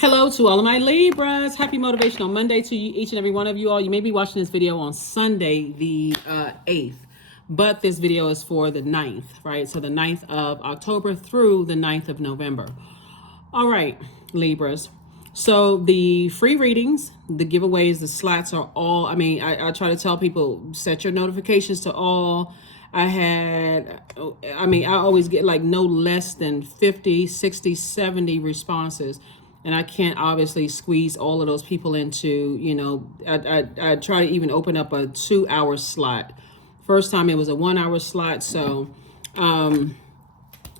Hello to all of my Libras. Happy Motivational Monday to you, each and every one of you all. You may be watching this video on Sunday, the 8th, but this video is for the 9th, right? So the 9th of October through the 9th of November. All right, Libras. So the free readings, the giveaways, the slots are all, I try to tell people, set your notifications to all. I always get like no less than 50, 60, 70 responses. And I can't obviously squeeze all of those people into, I try to even open up a 2-hour slot. First time it was a 1-hour slot. So I'm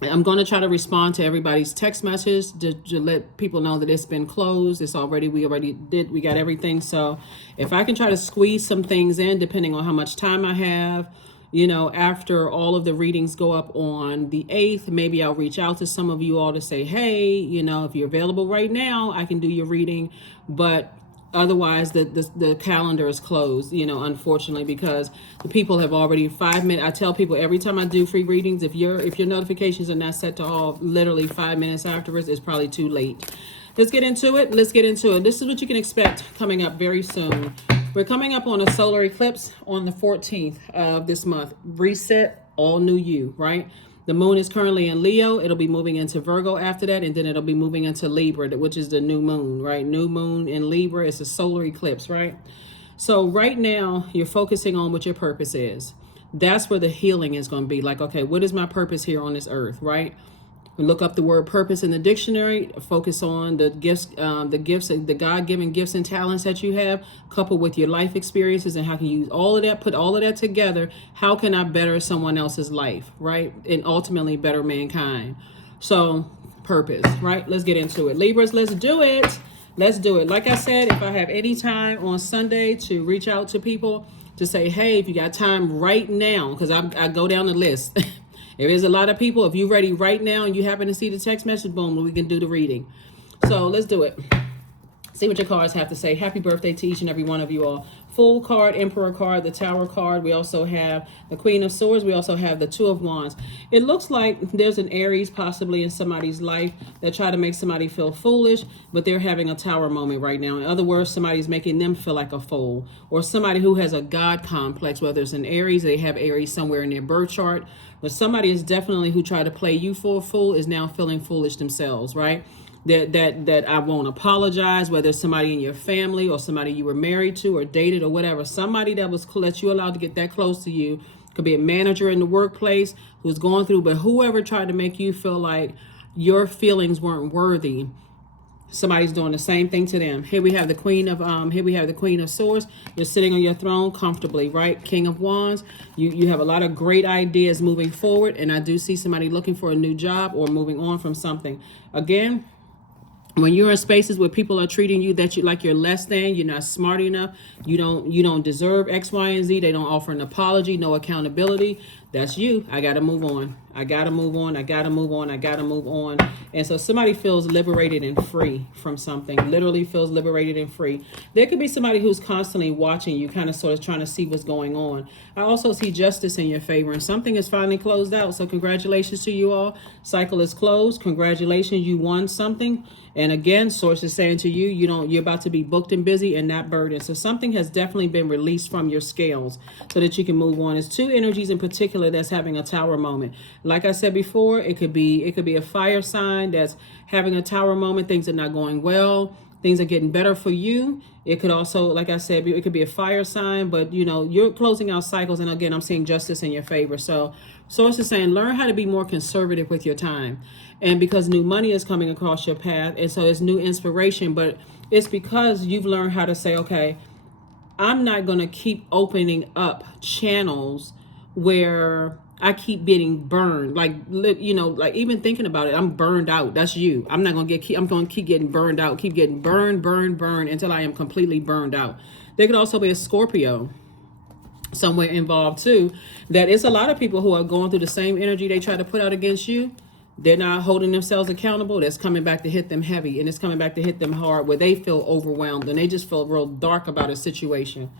going to try to respond to everybody's text message to let people know that it's been closed. We got everything. So if I can try to squeeze some things in, depending on how much time I have, after all of the readings go up on the 8th, maybe I'll reach out to some of you all to say, hey, if you're available right now, I can do your reading. But otherwise, the calendar is closed, unfortunately, because the people have already 5 minutes. I tell people every time I do free readings, if your notifications are not set to all, literally 5 minutes afterwards, it's probably too late. Let's get into it. This is what you can expect coming up very soon. We're coming up on a solar eclipse on the 14th of this month. Reset, all new you, right? The moon is currently in Leo. It'll be moving into Virgo after that, and then it'll be moving into Libra, which is the new moon, right? New moon in Libra. It's a solar eclipse, right? So right now, you're focusing on what your purpose is. That's where the healing is going to be. Like, okay, what is my purpose here on this earth, right? Look up the word purpose in the dictionary. Focus on the gifts, the God-given gifts and talents that you have, coupled with your life experiences, and how can you use all of that, put all of that together. How can I better someone else's life, right? And ultimately better mankind. So purpose, right? Let's get into it. Libras, let's do it. Let's do it. Like I said, if I have any time on Sunday to reach out to people to say, hey, if you got time right now, because I go down the list. There is a lot of people. If you're ready right now and you happen to see the text message, boom, we can do the reading. So let's do it. See what your cards have to say. Happy birthday to each and every one of you all. Full card, Emperor card, the Tower card. We also have the Queen of Swords. We also have the Two of Wands. It looks like there's an Aries possibly in somebody's life that try to make somebody feel foolish, but they're having a Tower moment right now. In other words, somebody's making them feel like a fool, or somebody who has a God complex, whether it's an Aries, they have Aries somewhere in their birth chart, but somebody is definitely who tried to play you for a fool is now feeling foolish themselves, right? That I won't apologize, whether it's somebody in your family or somebody you were married to or dated or whatever, somebody that you allowed to get that close to you, could be a manager in the workplace who's going through, but whoever tried to make you feel like your feelings weren't worthy, somebody's doing the same thing to them. Here we have the Queen of Swords. You're sitting on your throne comfortably, right? King of Wands. You have a lot of great ideas moving forward, and I do see somebody looking for a new job or moving on from something. Again, when you're in spaces where people are treating you like you're less than, you're not smart enough, you don't deserve X, Y, and Z, they don't offer an apology, no accountability, that's you. I got to move on. I got to move on. And so somebody feels liberated and free from something, literally feels liberated and free. There could be somebody who's constantly watching you, kind of sort of trying to see what's going on. I also see justice in your favor, and something is finally closed out. So congratulations to you all. Cycle is closed. Congratulations. You won something. And again, source is saying to you, you're about to be booked and busy and not burdened. So something has definitely been released from your scales so that you can move on. There's two energies in particular that's having a Tower moment. Like I said before, it could be a fire sign that's having a Tower moment. Things are not going well. Things are getting better for you. It could also, like I said, it could be a fire sign, but you're closing out cycles. And again, I'm seeing justice in your favor. So source is saying, learn how to be more conservative with your time. And because new money is coming across your path, and so it's new inspiration, but it's because you've learned how to say, okay, I'm not going to keep opening up channels where I keep getting burned. Like even thinking about it, I'm burned out. That's you. I'm going to keep getting burned out, keep getting burned until I am completely burned out. There could also be a Scorpio somewhere involved too. That it's a lot of people who are going through the same energy they try to put out against you. They're not holding themselves accountable. That's coming back to hit them heavy, and it's coming back to hit them hard, where they feel overwhelmed and they just feel real dark about a situation.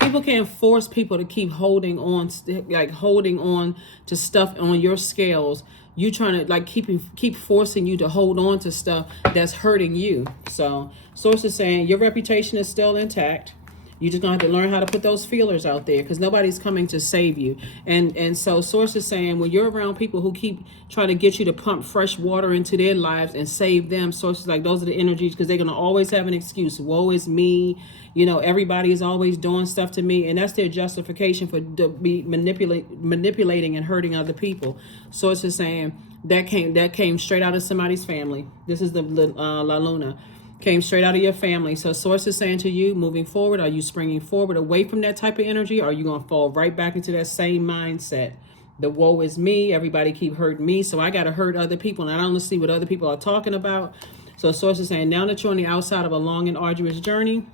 People can't force people to keep holding on to stuff on your scales you trying to like keep forcing you to hold on to stuff that's hurting you. So source is saying your reputation is still intact. You're just gonna have to learn how to put those feelers out there, because nobody's coming to save you. And so source is saying when you're around people who keep trying to get you to pump fresh water into their lives and save them, source is like, those are the energies, because they're gonna always have an excuse. Woe is me. You know, everybody is always doing stuff to me, and that's their justification for be manipulating and hurting other people. Source is saying that came straight out of somebody's family. This is the La Luna. Came straight out of your family. So source is saying to you, moving forward, are you springing forward away from that type of energy? Or are you going to fall right back into that same mindset? The woe is me. Everybody keep hurting me, so I got to hurt other people. And I don't see what other people are talking about. So source is saying now that you're on the outside of a long and arduous journey,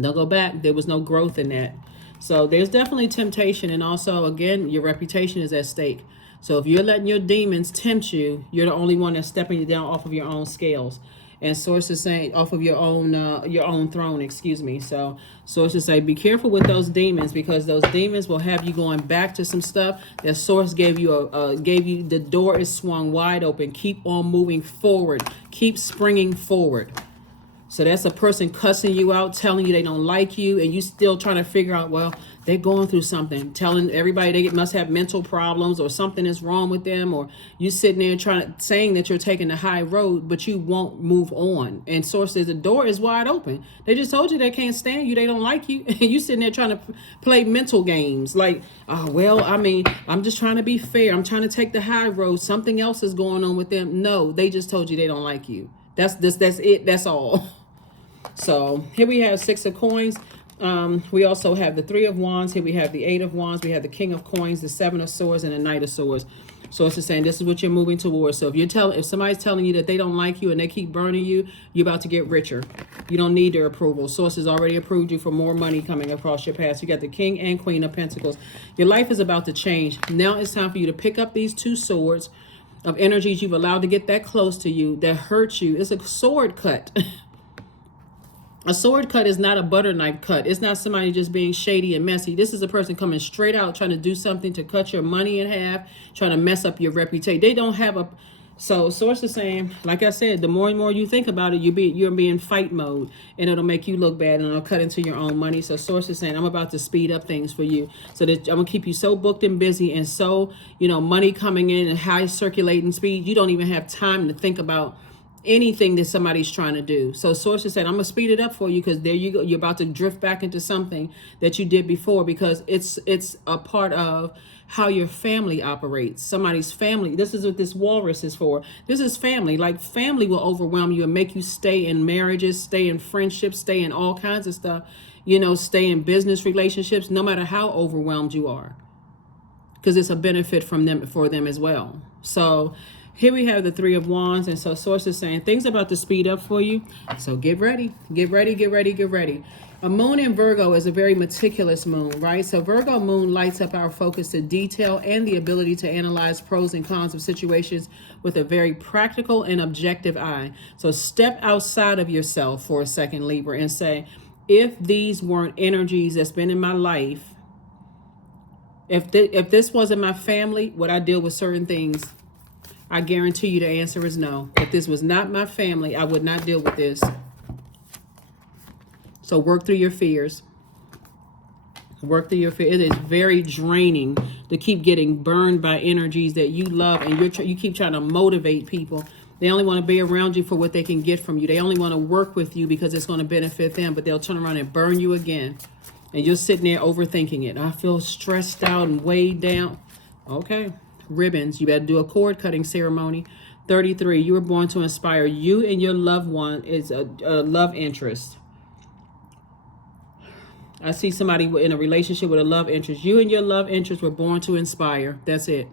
don't go back. There was no growth in that. So there's definitely temptation. And also, again, your reputation is at stake. So if you're letting your demons tempt you, you're the only one that's stepping you down off of your own scales. And source is saying off of your own throne, excuse me. So sources say be careful with those demons, because those demons will have you going back to some stuff that source gave you the door is swung wide open. Keep on moving forward. Keep springing forward. So that's a person cussing you out, telling you they don't like you, and you still trying to figure out, well, they're going through something, telling everybody they must have mental problems or something is wrong with them, or you sitting there saying that you're taking the high road, but you won't move on. And source says the door is wide open. They just told you they can't stand you, they don't like you, and you sitting there trying to play mental games like, oh, well, I mean, I'm just trying to be fair. I'm trying to take the high road. Something else is going on with them. No, they just told you they don't like you. That's it. That's all. So here we have 6 of coins. We also have the 3 of wands. Here we have the 8 of wands. We have the king of coins, the 7 of swords, and the knight of swords. So it's just saying this is what you're moving towards. So if somebody's telling you that they don't like you and they keep burning you, you're about to get richer. You don't need their approval. Source has already approved you for more money coming across your path. You got the king and queen of pentacles. Your life is about to change. Now it's time for you to pick up these 2 swords of energies you've allowed to get that close to you, that hurt you. It's a sword cut. A sword cut is not a butter knife cut. It's not somebody just being shady and messy. This is a person coming straight out trying to do something to cut your money in half, trying to mess up your reputation. They don't have a... So source is saying, like I said, the more and more you think about it, you're in fight mode, and it'll make you look bad, and it'll cut into your own money. So source is saying, I'm about to speed up things for you, so that I'm gonna keep you so booked and busy, and so, money coming in and high circulating speed, you don't even have time to think about anything that somebody's trying to do. So sources said, I'm gonna speed it up for you, because there you go, you're about to drift back into something that you did before, because it's a part of how your family operates. Somebody's family. This is what this walrus is for. This is family. Like, family will overwhelm you and make you stay in marriages, stay in friendships, stay in all kinds of stuff, stay in business relationships, no matter how overwhelmed you are, because it's a benefit for them as well. So here we have the 3 of wands, and so source is saying things are about to speed up for you. So get ready, get ready, get ready, get ready. A moon in Virgo is a very meticulous moon, right? So Virgo moon lights up our focus to detail and the ability to analyze pros and cons of situations with a very practical and objective eye. So step outside of yourself for a second, Libra, and say, if these weren't energies that's been in my life, if this wasn't my family, would I deal with certain things? I guarantee you the answer is no. If this was not my family, I would not deal with this. So work through your fears. Work through your fear. It is very draining to keep getting burned by energies that you love, and you keep trying to motivate people. They only want to be around you for what they can get from you. They only want to work with you because it's going to benefit them, but they'll turn around and burn you again. And you're sitting there overthinking it. I feel stressed out and weighed down. Okay. Ribbons. You better do a cord cutting ceremony. 33. You were born to inspire. You and your loved one is a love interest. I see somebody in a relationship with a love interest. You and your love interest were born to inspire. That's it.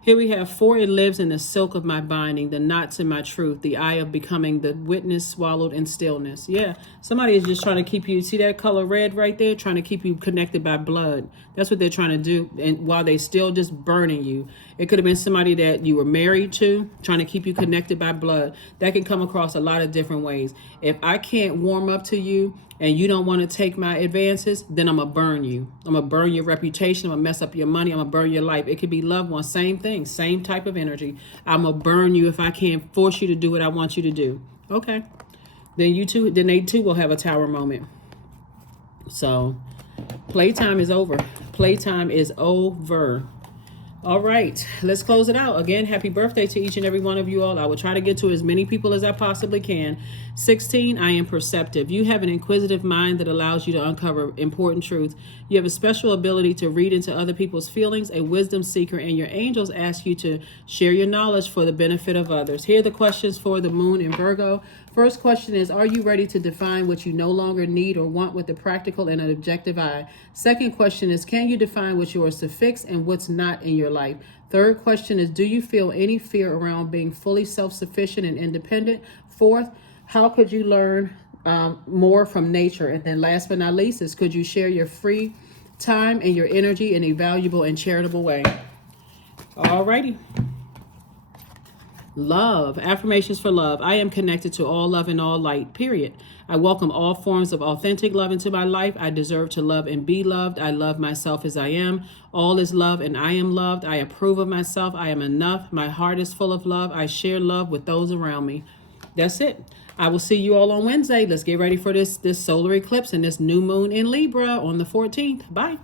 Here we have 4. It lives in the silk of my binding, the knots in my truth, the eye of becoming, the witness swallowed in stillness. Yeah, somebody is just trying to keep you, see that color red right there? Trying to keep you connected by blood. That's what they're trying to do, and while they still just burning you. It could have been somebody that you were married to, trying to keep you connected by blood. That can come across a lot of different ways. If I can't warm up to you and you don't want to take my advances, then I'm going to burn you. I'm going to burn your reputation. I'm going to mess up your money. I'm going to burn your life. It could be loved ones. Same thing. thing. Same type of energy. I'm going to burn you if I can't force you to do what I want you to do. Okay. Then they too will have a tower moment. So playtime is over. Playtime is over. All right, let's close it out. Again, happy birthday to each and every one of you all. I will try to get to as many people as I possibly can. 16, I am perceptive. You have an inquisitive mind that allows you to uncover important truth. You have a special ability to read into other people's feelings, a wisdom seeker, and your angels ask you to share your knowledge for the benefit of others. Here are the questions for the moon in Virgo. First question is, are you ready to define what you no longer need or want with a practical and an objective eye? Second question is, can you define what's yours to fix and what's not in your life? Third question is, do you feel any fear around being fully self-sufficient and independent? Fourth, how could you learn more from nature? And then last but not least is, could you share your free time and your energy in a valuable and charitable way? All righty. Love. Affirmations for love. I am connected to all love and all light, period. I welcome all forms of authentic love into my life. I deserve to love and be loved. I love myself as I am. All is love and I am loved. I approve of myself. I am enough. My heart is full of love. I share love with those around me. That's it. I will see you all on Wednesday. Let's get ready for this solar eclipse and this new moon in Libra on the 14th. Bye.